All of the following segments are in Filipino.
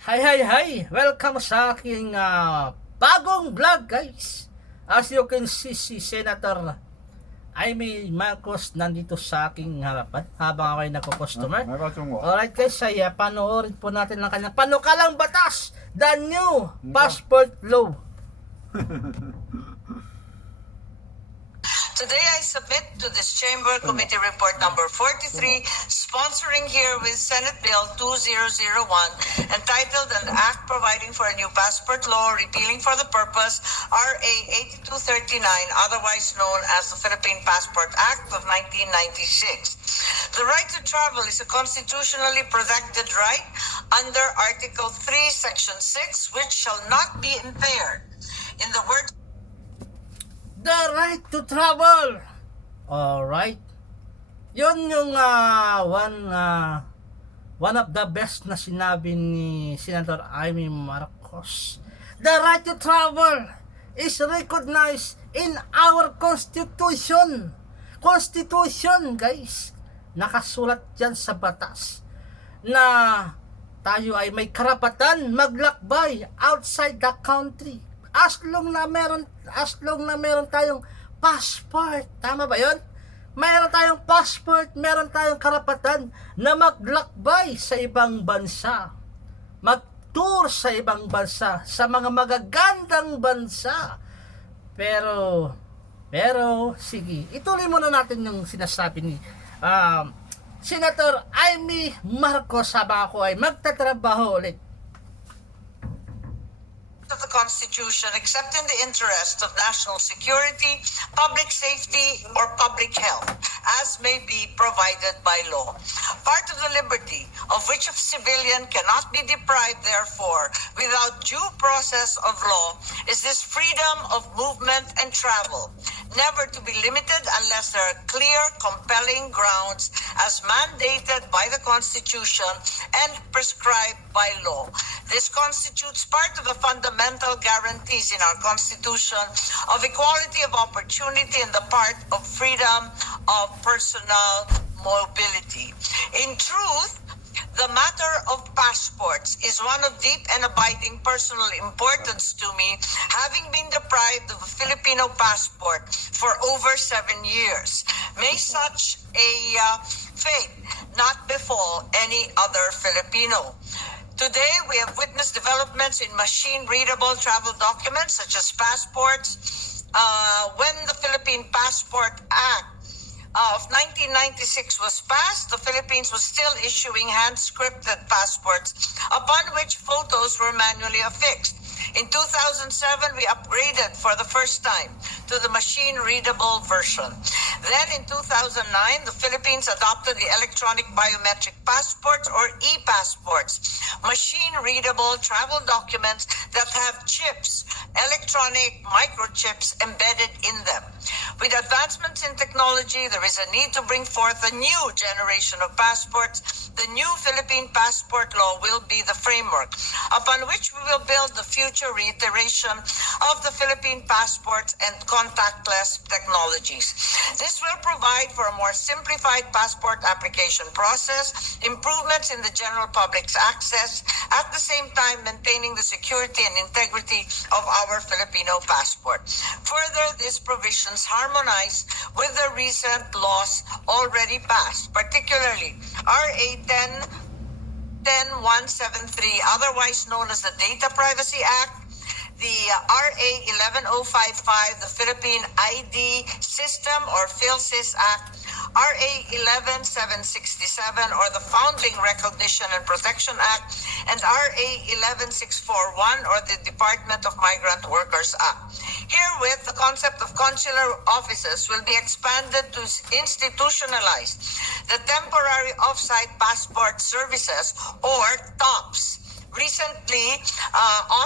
Hi, hi, hi! Welcome sa aking bagong vlog, guys. As you can see, si Senator Imee Marcos nandito sa aking harapan habang ako ay nagko-customer. Alright guys, ay panoorin po natin ang kanyang panukalang batas, the new passport law. Today I submit to this Chamber Committee Report number 43, sponsoring here with Senate Bill 2001, entitled An Act Providing for a New Passport Law, repealing for the purpose RA 8239, otherwise known as the Philippine Passport Act of 1996. The right to travel is a constitutionally protected right under Article 3, Section 6, which shall not be impaired. In the words The right to travel. Alright. Yun yung one of the best na sinabi ni Senator Imee Marcos. The right to travel is recognized in our Constitution. Constitution, guys. Nakasulat dyan sa batas na tayo ay may karapatan maglakbay outside the country as long na meron tayong passport. Tama ba 'yon? Meron tayong passport, meron tayong karapatan na maglakbay sa ibang bansa, mag-tour sa ibang bansa, sa mga magagandang bansa. Pero sige, ituloy muna natin yung sinasabi ni Senator Imee Marcos habang ako ay magtatrabaho ulit. of the Constitution except in the interest of national security, public safety, or public health, as may be provided by law. Part of the liberty of which a civilian cannot be deprived, therefore, without due process of law, is this freedom of movement and travel, never to be limited unless there are clear, compelling grounds as mandated by the Constitution and prescribed by law. This constitutes part of the fundamental guarantees in our Constitution of equality of opportunity and the part of freedom of personal mobility. In truth, the matter of passports is one of deep and abiding personal importance to me, having been deprived of a Filipino passport for over 7 years. May such a fate not befall any other Filipino. Today, we have witnessed developments in machine-readable travel documents such as passports. When the Philippine Passport Act of 1996 was passed, the Philippines was still issuing hand-scripted passports upon which photos were manually affixed. In 2007, we upgraded for the first time to the machine-readable version. Then in 2009, the Philippines adopted the electronic biometric passports or e-passports, machine-readable travel documents that have chips, electronic microchips embedded in them. With advancements in technology, there is a need to bring forth a new generation of passports. The new Philippine passport law will be the framework upon which we will build the future reiteration of the Philippine passports and contactless technologies. This will provide for a more simplified passport application process, improvements in the general public's access, at the same time maintaining the security and integrity of our Filipino passport. Further, these provisions harmonize with the recent laws already passed, particularly RA 10173, otherwise known as the Data Privacy Act, the RA 11055, the Philippine ID System or PhilSys Act, RA 11767 or the Foundling Recognition and Protection Act, and RA 11641 or the Department of Migrant Workers Act. Herewith, the concept of consular offices will be expanded to institutionalize the temporary off-site passport services or TOPS, recently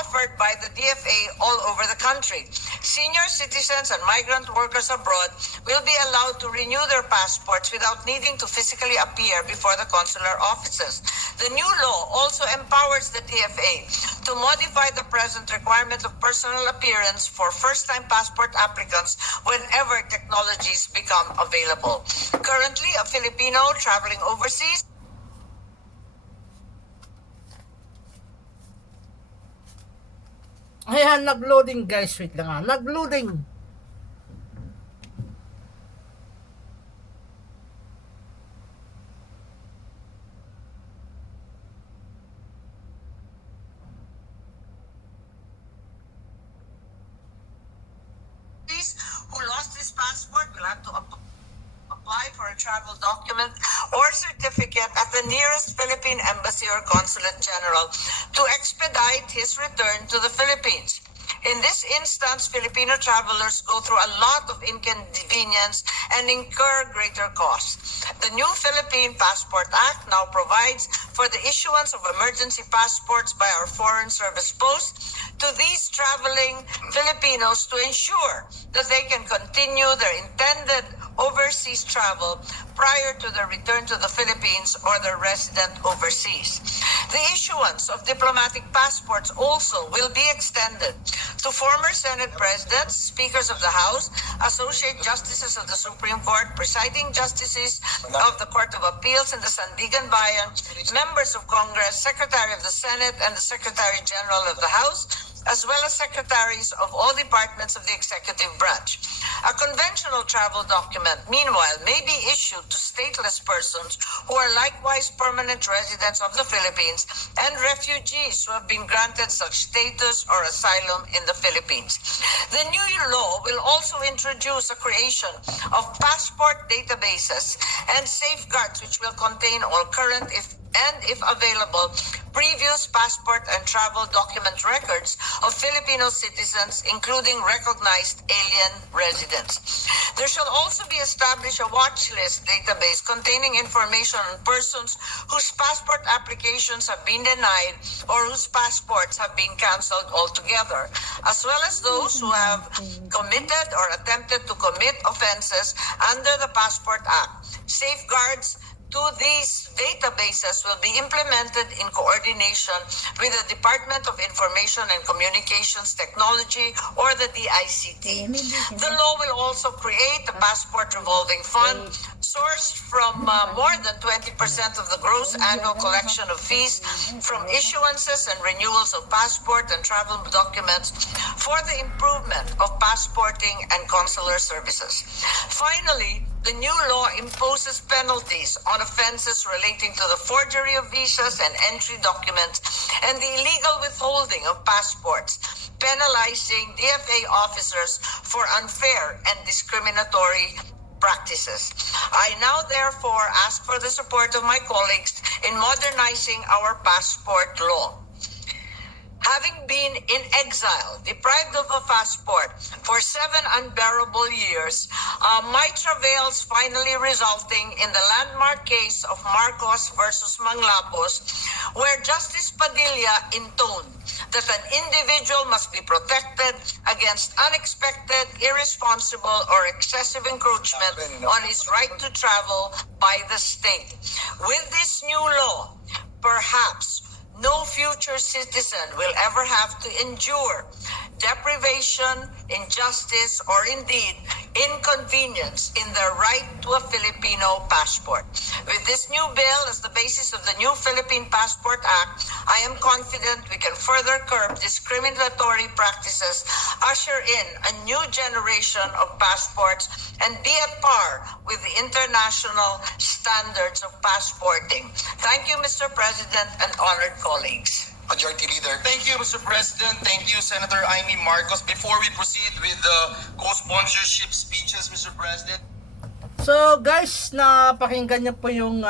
offered by the DFA all over the country. Senior citizens and migrant workers abroad will be allowed to renew their passports without needing to physically appear before the consular offices. The new law also empowers the DFA to modify the present requirement of personal appearance for first-time passport applicants whenever technologies become available. Currently, a Filipino traveling overseas Ayan, nag-loading guys. Wait lang nag-loading. Who lost his passport will have to apply for a travel document or certificate at the nearest Philippine Embassy or Consulate General to expedite his return to the Philippines. In this instance, Filipino travelers go through a lot of inconvenience and incur greater costs. The new Philippine Passport Act now provides for the issuance of emergency passports by our foreign service posts to these traveling Filipinos to ensure that they can continue their intended overseas travel prior to their return to the Philippines or their resident overseas. The issuance of diplomatic passports also will be extended to former Senate presidents, speakers of the House, associate justices of the Supreme Court, presiding justices of the Court of Appeals in the Sandigan Bayan, members of Congress, Secretary of the Senate, and the Secretary General of the House, as well as secretaries of all departments of the executive branch. A conventional travel document, meanwhile, may be issued to stateless persons who are likewise permanent residents of the Philippines and refugees who have been granted such status or asylum in the Philippines. The new law will also introduce a creation of passport databases and safeguards which will contain all current, if available, previous passport and travel document records of Filipino citizens, including recognized alien residents. There shall also be established a watch list database containing information on persons whose passport applications have been denied or whose passports have been canceled altogether, as well as those who have committed or attempted to commit offenses under the Passport Act. Safeguards to these databases will be implemented in coordination with the Department of Information and Communications Technology or the DICT. The law will also create a passport revolving fund sourced from more than 20% of the gross annual collection of fees from issuances and renewals of passport and travel documents for the improvement of passporting and consular services. Finally, the new law imposes penalties on offenses relating to the forgery of visas and entry documents and the illegal withholding of passports, penalizing DFA officers for unfair and discriminatory practices. I now therefore ask for the support of my colleagues in modernizing our passport law. Having been in exile, deprived of a passport for 7 unbearable years, my travails finally resulting in the landmark case of Marcos versus Manglapos, where Justice Padilla intoned that an individual must be protected against unexpected, irresponsible, or excessive encroachment on his right to travel by the state. With this new law, perhaps no future citizen will ever have to endure deprivation, injustice, or indeed inconvenience in their right to a Filipino passport. With this new bill as the basis of the new Philippine Passport Act, I am confident we can further curb discriminatory practices, usher in a new generation of passports, and be at par with the international standards of passporting. Thank you, Mr. President and honored colleagues. Majority Leader. Thank you, Mr. President. Thank you, Senator Imee Marcos. Before we proceed with the co-sponsorship speeches, Mr. President. So guys, napakinggan niyo po yung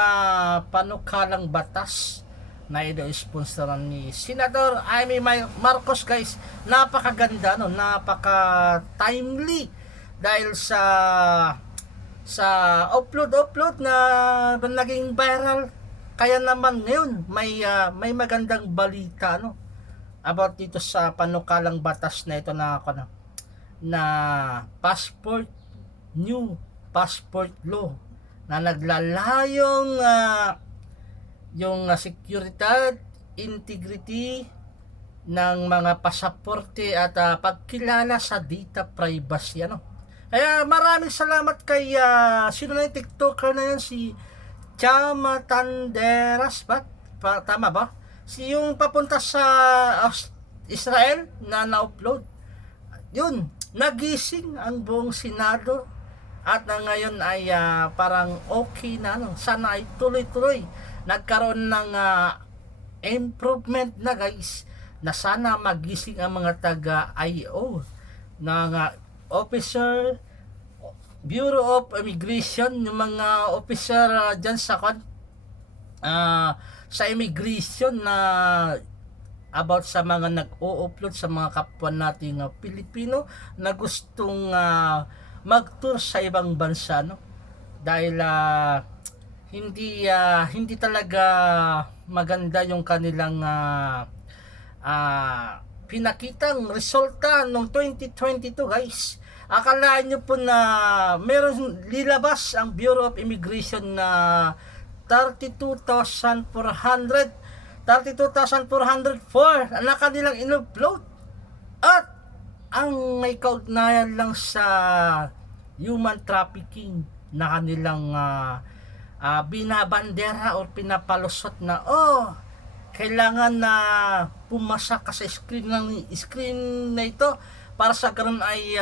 panukalang batas na ino-sponsoran ni Senator Imee Marcos guys. Napakaganda, no? Napaka-timely dahil sa upload na naging viral. Kaya naman ngayon may magandang balita, no, about dito sa panukalang batas na ito na passport, new passport law na naglalayong yung seguridad, integrity ng mga pasaporte at pagkilala sa data privacy, ano. Kaya maraming salamat kay sino na yung TikToker na yan, si Chama Tanderas ba? Tama ba? Si yung papunta sa Israel na na-upload. Yun, nagising ang buong Senado at ngayon ay parang okay na, ano, sana ay tuloy-tuloy nagkaroon ng improvement na, guys, na sana magising ang mga taga-IO ng officer, Bureau of Immigration, yung mga officer dyan sa immigration na about sa mga nag-o-upload sa mga kapwa nating Pilipino na gustong mag-tour sa ibang bansa, no? Dahil hindi talaga maganda yung kanilang pinakitang resulta noong 2022, guys. Akalaan nyo po na meron lilabas ang Bureau of Immigration na 32,404 na kanilang in-upload, at ang may kaugnayan lang sa human trafficking na kanilang binabandera o pinapalusot na kailangan na pumasa ka sa screen na ito para sa ganun ay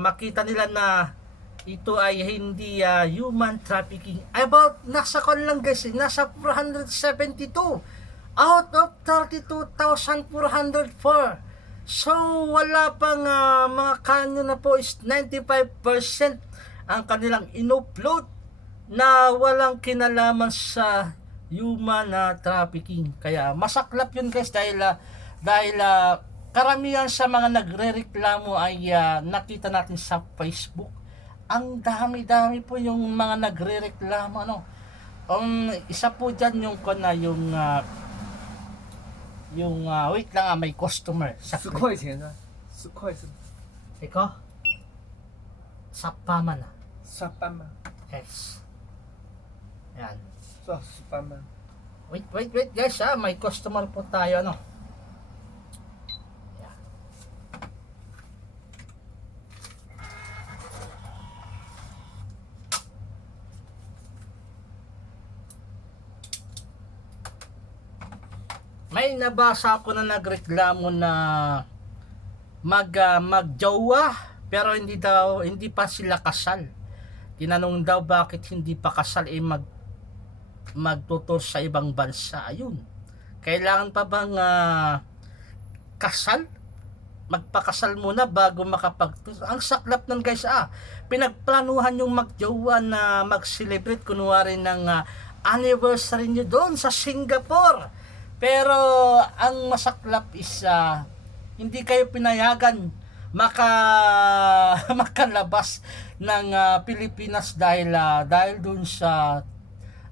makita nila na ito ay hindi human trafficking. About nasa kon lang, guys, nasa 472 out of 32,404. So wala pang mga kanyo na po is 95% ang kanilang in-upload na walang kinalaman sa human trafficking. Kaya masaklap yun, guys, dahil karamihan sa mga nagrereklamo ay nakita natin sa Facebook. Ang dami-dami po yung mga nagrereklamo, ano. Isa po dyan yung wait lang, may customer. 10块钱啊，10块是 Ikaw? Sa paman na. 3班吗？ Yes. Yan. 是10班吗？ Wait guys, may customer po tayo, ano. Yan. May nabasa ako na nagreklamo na magjowa pero hindi pa sila kasal. Tinanong daw bakit hindi pa kasal, magtutur sa ibang bansa. Ayun, kailangan pa bang kasal? Magpakasal muna bago makapagtur. Ang saklap nun, guys. Pinagplanuhan yung magjowa na mag-celebrate kunwari ng anniversary nyo doon sa Singapore. Pero ang masaklap is hindi kayo pinayagan makalabas ng Pilipinas dahil dun sa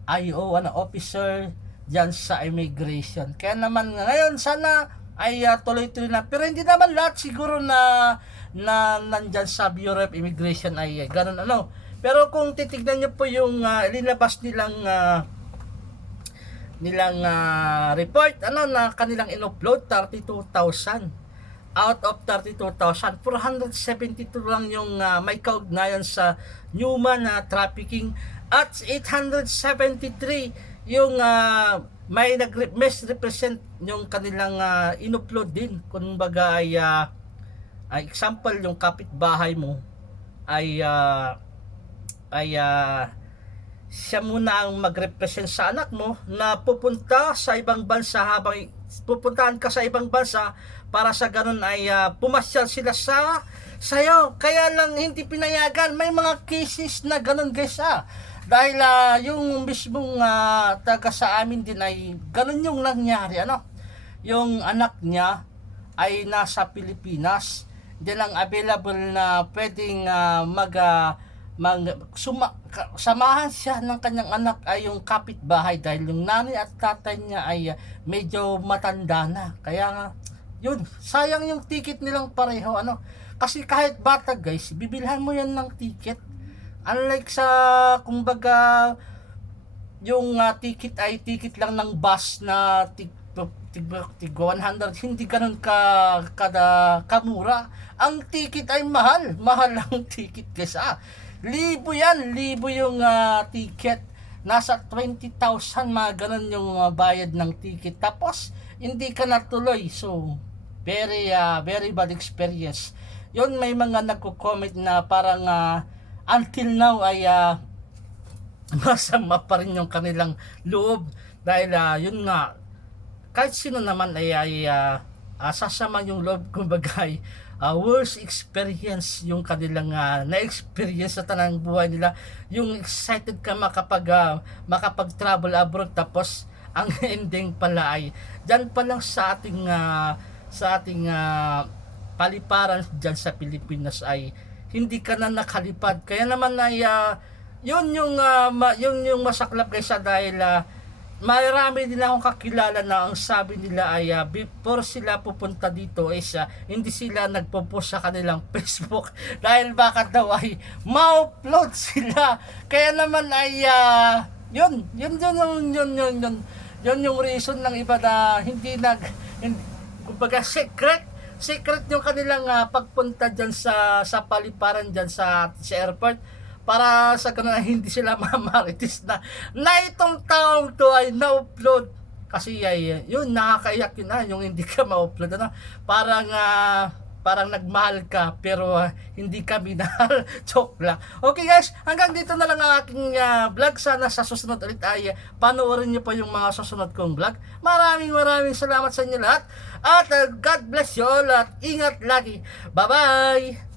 IO officer diyan sa immigration. Kaya naman ngayon sana ay tuloy-tuloy na, pero hindi naman lahat siguro na nandyan sa Bureau of Immigration ay ganun, ano. Pero kung titignan niyo po yung linabas nilang report, ano, na kanilang in-upload, 32,000 out of 32,000, 472 lang yung may kaugnayan sa human trafficking, at 873 yung may misrepresent yung kanilang in-upload din. Kumbaga ay example, yung kapitbahay mo ay siya muna ang magrepresent sa anak mo na pupunta sa ibang bansa, habang pupuntahan ka sa ibang bansa para sa ganun ay pumasyal sila sa'yo. Kaya lang hindi pinayagan. May mga cases na ganun, guys, dahil yung mismong taga sa amin din ay ganun yung nangyari, ano. Yung anak niya ay nasa Pilipinas, hindi lang available na pwedeng samahan siya ng kanyang anak ay yung kapitbahay, dahil yung nanay at tatay niya ay medyo matanda na. Kaya nga yun, sayang yung ticket nilang pareho, ano. Kasi kahit bata, guys, bibilhan mo yan ng ticket. Unlike sa kumbaga yung ticket ay ticket lang ng bus na tig 100, hindi ganun kamura. Ang ticket ay mahal ang ticket, guys. Libo yan, libo yung ticket. nasa 20,000 mga ganun yung bayad ng ticket, tapos hindi ka natuloy. So very bad experience yun. May mga nagko-comment na parang until now ay masama pa rin yung kanilang loob dahil yun nga, kahit sino naman ay sasama yung loob, kumbaga ay worst experience yung kanilang na-experience sa tanang buhay nila. Yung excited ka makapag-travel abroad, tapos ang ending pala ay dyan pa lang sa ating paliparan dyan sa Pilipinas ay hindi ka na nakalipad. Kaya naman ay yun yung masaklap guys, dahil marami din akong kakilala na ang sabi nila ay before sila pupunta dito is hindi sila nagpo-post sa kanilang Facebook dahil baka daw ay ma-upload sila. Kaya naman ay yun yung reason ng iba na hindi kumbaga secret yung kanilang pagpunta dyan sa paliparan dyan sa airport, para sa ganun hindi sila mamaritis na itong taong to ay na-upload. Kasi yun, nakakaiyak yun yung hindi ka ma-upload. Parang nagmahal ka pero hindi ka minahal. Joke lang. Okay guys, hanggang dito na lang ang aking vlog. Sana sa susunod ulit ay panoorin nyo pa yung mga susunod kong vlog. Maraming salamat sa inyo lahat. At God bless you all at ingat lagi. Bye bye!